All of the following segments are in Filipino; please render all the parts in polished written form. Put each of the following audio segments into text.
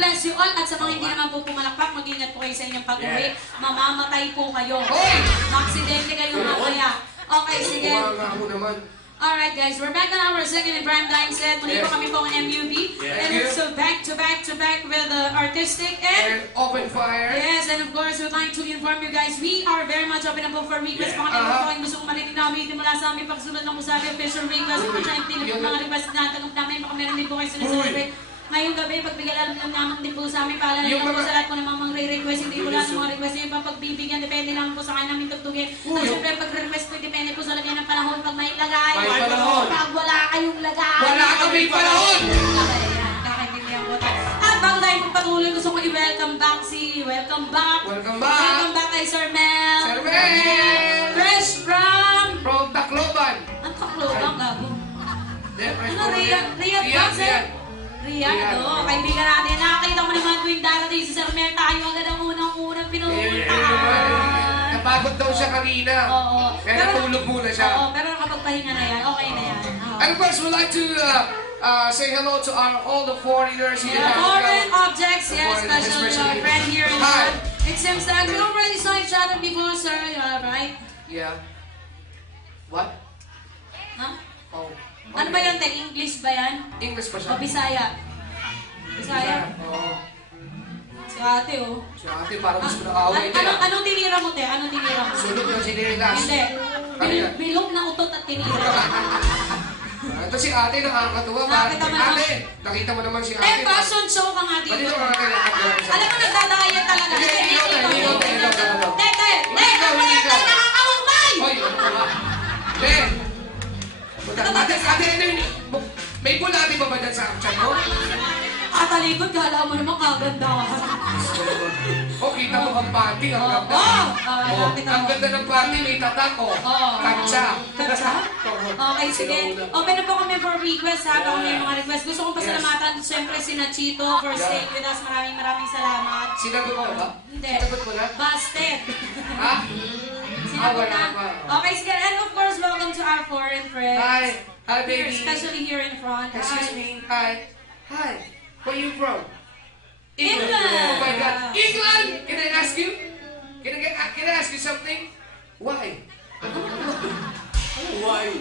bless you all. At sa mga hindi naman po pumalakpak, mag-ingat po kayo sa inyong pag-uwi. Mamamatay po kayo. Maksidente kayo mamaya. Okay, sige. Alright guys, we're back on our second and prime time set. Muli po kami po ang MUB. And so back to back with artistic and open fire. Yes, and of course, we'd like to inform you guys, we are very much open up for requests. Mga kami po kayong gusto kong marinig namin mula sa aming pagsulat ng Musabi official request. Kung siya yung tinipong mga request na natanggap namin, baka meron din po kayo sinasabi. Ngayong gabi, pagbigyan alam naman din po sa amin, paalala naman po sa lahat po ng mga re-request, hindi po lahat ng mga request na yung pagbibigyan, depende lang po sa kanya namin tugtugin. At syempre, pag-request po, depende po sa lagay ng panahon, pag may lagay, pag wala kayong lagay. Wala kaming panahon! Okay, yan, kakaintindihan po tayo. At bago tayo magpatuloy, gusto ko i-welcome back welcome back kay Sir Mel. Sir Mel! Fresh from Tacloban. Ang Tacloban, gago. Ano, Riyadh, kaibigan natin. Nakakita mo naman tuwing darating si Sir Mel, tayo agad ang unang pinuntahan. Napagod daw siya kanina. Oo. Kaya natulog muna siya. Oo, pero nakapagpahinga na yan. Okay na yan. And of course, we'd like to say hello to all the foreigners here. Foreign objects, yes, special friend here in Japan. It seems that we already saw each other before, sir, right? Yeah. What? Huh? Oh. Ano ba yan, English ba yan? English pa siya. O Bisaya? Bisaya? Oo. Si ate, oh. Si ate, parang gusto na kaaway niya. Anong tinira mo, te? Anong tinira mo? Sulog ng siniritas. Hindi. Bilog na utot at tinira. Ito si ate, nakakatuwa. Ate, nakita mo naman si ate. Fashion show ka nga dito. Dito ka natin. Alam mo, nagdadayat talaga. Nakakawambay! Te! Ate, may bulati ba ba dyan sa chan mo? Talikod, kala mo naman kagandahan. Kita mo ang party, ang ganda. Ang ganda ng party, may tatak, Katsa. Okay, sige. Open na po kami for request, ha? Baka may mga request. Gusto kong pasalamatan, siyempre, si Nachito for staying with us. Maraming salamat. Sinagot mo ba? Hindi. Sinagot mo na? Busted. Ha? Sinagot na. Okay, sige. And of course, welcome to our foreign friends. Hi, baby. Especially here in front. Excuse me. Hi. Where you from? England. Oh my God. England! Can I ask you? Can I ask you something? Why? Why?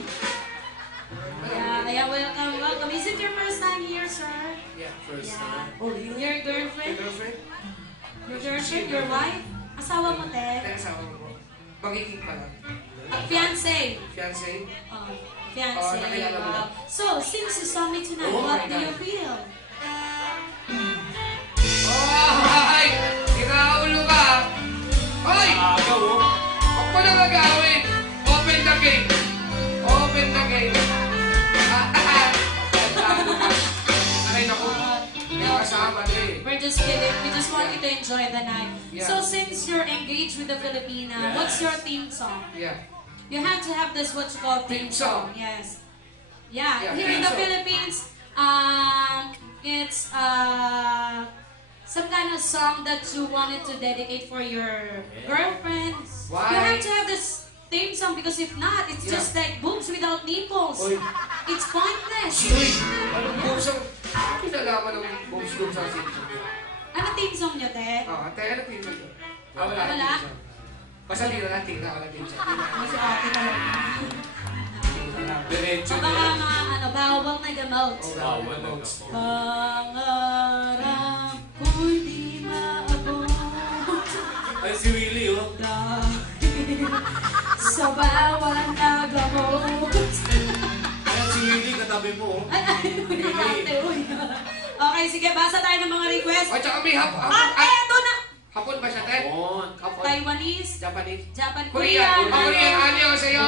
Yeah, welcome. Is it your first time here, sir? Yeah, first time. Oh, Your girlfriend? Your girlfriend? Your wife? Asawa mo, te? Asawa mo. Magiging pa lang. Fiancé. Fiancé? Fiancé. Nakilala mo na. So, since you saw me tonight, what do you feel? Ay! Kinaulo ka! Ay! Huwag mo na magawin! Open the gate! Open the gate! Ay, naku! May kasama eh. We're just kidding. We just want you to enjoy the night. Yeah. So, since you're engaged with the Filipina, what's your theme song? Yeah. You have to have this, what you call theme song. Yes. Yeah. Here in the Philippines, it's some kind of song that you wanted to dedicate for your girlfriend. Why? You have to have this theme song because if not, it's just like boobs without nipples. It's pointless. Uy! Anong boobs ang... Ano pinalaman ng boobs doon sa sitio? Ano theme song niyo, te? Ate, ano theme song? Wala? Basta di na natin na theme song. Kasi ate talaga. Diretso O baka mga bawal na gamot. Bawal na gamot. Pangarap ko'y di maabot. Ay, si Willie, oh. Sa bawal na gamot. Ay, si Willie, katabi mo, oh. Ay, ate, uy. Okay, sige, basa tayo ng mga request. At saka may hapon. Eto na! Hapon ba siya, te? Hapon. Taiwanese. Japanese. Korean. Korean. Anyo sa'yo.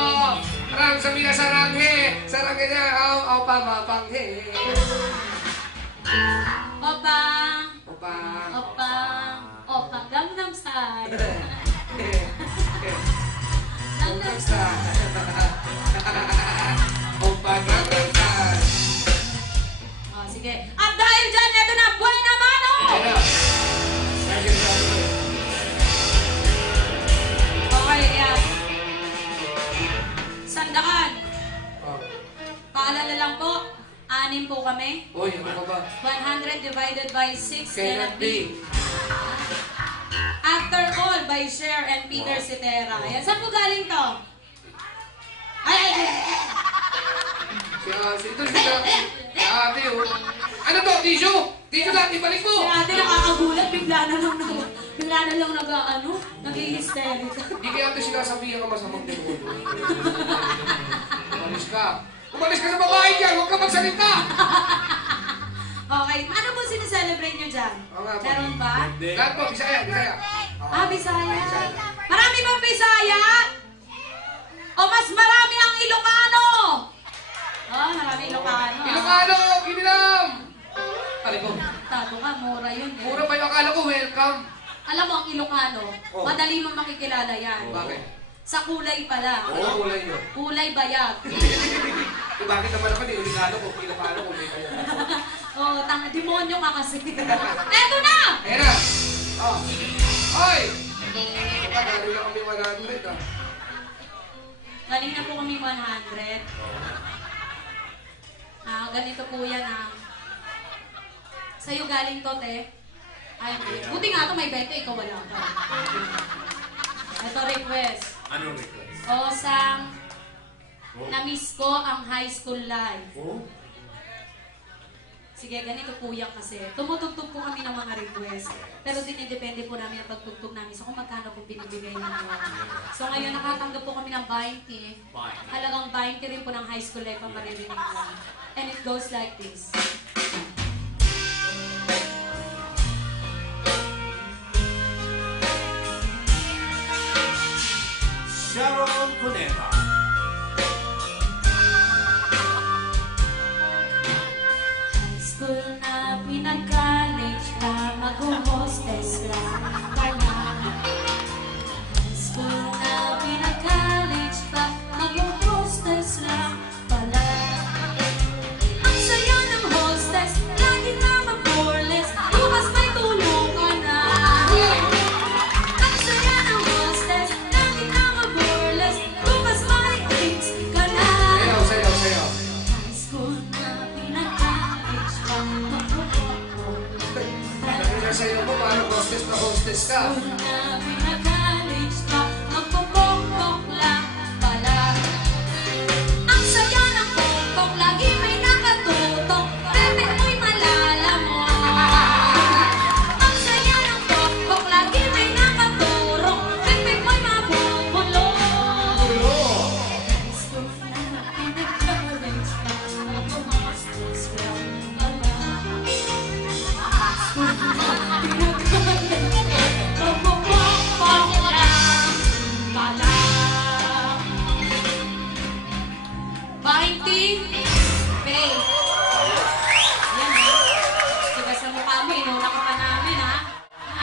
Ram sa mina saranghe. Saranghe na. Opa mapanghe. Opa. Gangnam Style. Gangnam Style. Opa Gangnam Style. Sige. At dahil dyan, ito na, Buena Mano! Okay, yan. Sandakan. Paalala lang po, 6 po kami. Uy, ano ka ba? 100 divided by by 6 Cannot be. After All by Cher and Peter Cetera. Ayan, saan po galing to? Ay! Ito sila. Ate, oh. Ano to? Tissue? Tissue natin, balik mo. Si ate nakakagulat, bigla na lang nag-i-hysteric. Hindi kaya ito sinasabihan ka masamang demonyo. Umalis ka. Umalis ka sa babae dyan! Huwag ka magsalita! Okay, ano po sineselebrate nyo dyan? Oo nga po. Meron ba? Lahat po, Bisaya, Bisaya. Bisaya. Marami bang Bisaya? O mas marami ang Ilocano? Marami Ilocano. Ilocano, kinilam! Alam ko, Tago ka, mura yun. mura pa yung akala ko, welcome. Alam mo ang Ilocano, Oh. madali mong makikilala yan. Bakit? Sa kulay pa lang. Oo, kulay nyo. Kulay bayag. Bakit naman ako, Ilocano ko, Ilocano ko, may kaya. Demonyo ka kasi. Eto na! Ayan na! Oh. Hoy! Gano'n lang kami 100 ah. Galing na po kami 100. Ganito po yan Sa'yo galing to, te. Ay, buti nga to may 20, ikaw wala ka. Ito request. Anong request? Osang, na-miss ko ang high school life. Oh? Sige, ganito po yan kasi. Tumutugtog po kami ng mga request. Pero dinidepende po namin ang pagtugtog namin. So kung magkano po binibigay namin. So ngayon nakatanggap po kami ng 20. Halagang 20 rin po ng high school life ang maririnig ko. And it goes like this. Sharon Cuneta. School na pinag-college na mag-hostess lang pala. School na pinag-college pa mag-hostess lang pala. Ang saya ng hostess, lagi na mag-boreless, bukas may tulong ka na. Ang saya ng hostess, lagi na mag-boreless, bukas may drinks ka na. Sayaw, sayaw, sayaw. High school na pinag-college pa mag-hostess. Sayaw mo, parang hostess na hostess ka. School na pinag